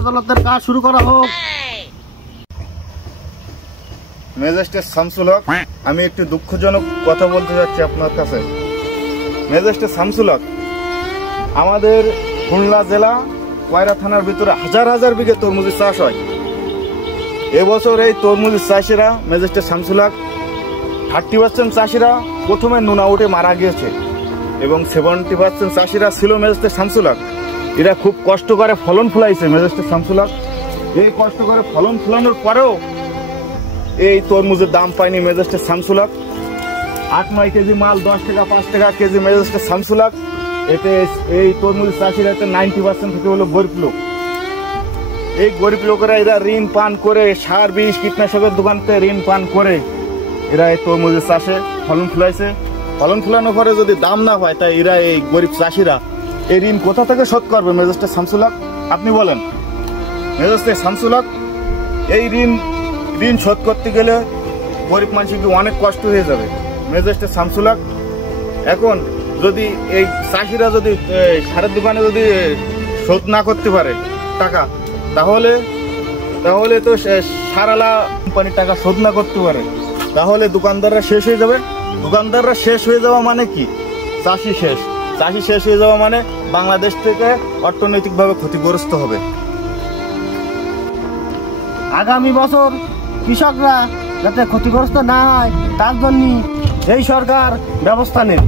আদালতের কাজ শুরু করা হোক। ম্যাজিস্ট্রেট শামসুল হক, আমি একটি দুঃখজনক কথা বলতে যাচ্ছি আপনার কাছে। ম্যাজিস্ট্রেট শামসুল হক, আমাদের খুলনা জেলা কয়রা থানার ভিতরে হাজার হাজার বিঘে তরমুজের চাষ হয়। এবছর এই তরমুজের চাষিরা ম্যাজিস্ট্রেট শামসুল হক 30% চাষিরা প্রথমে নুনা উঠে মারা গিয়েছে এবং 70% চাষিরা ছিল ম্যাজিস্ট্রেট শামসুল হক। এরা খুব কষ্ট করে ফলন ফলাইছে ম্যাজিস্ট্রেট শামসুল হক। এই কষ্ট করে ফলন ফলানোর পরেও এই তরমুজের দাম পায়নি ম্যাজিস্ট্রেট শামসুল হক। 8-9 কেজি মাল 10 টাকা 5 টাকা কেজি ম্যাজিস্ট্রেট শামসুল হক। এতে এই তরমুজ চাষিরা 90% থেকে হলো গরিব লোক। এই গরিব লোকেরা এরা ঋণ পান করে, সার বিষ কীটনাশকের দোকান থেকে ঋণ পান করে এরা এই তরমুজের চাষে ফলন ফলাইছে। ফলন ফলানোর পরে যদি দাম না হয়, তাই এরা এই গরিব চাষিরা এই ঋণ কোথা থেকে শোধ করবে ম্যাজিস্ট্রেট শামসুল হক? আপনি বলেন ম্যাজিস্ট্রেট শামসুল হক। এই ঋণ শোধ করতে গেলে গরিব মানুষকে অনেক কষ্ট হয়ে যাবে ম্যাজিস্ট্রেট শামসুল হক। এখন যদি এই চাষিরা যদি সারের দোকানে যদি শোধ না করতে পারে টাকা, তাহলে তো সারালা কোম্পানির টাকা শোধ না করতে পারে, তাহলে দোকানদাররা শেষ হয়ে যাবে। দোকানদাররা শেষ হয়ে যাওয়া মানে কি? চাষি শেষ। চাষি শেষ হয়ে যাওয়া মানে বাংলাদেশ থেকে অর্থনৈতিকভাবে ক্ষতিগ্রস্ত হবে। আগামী বছর কৃষকরা যাতে ক্ষতিগ্রস্ত না হয় তার জন্য এই সরকার ব্যবস্থা নেন।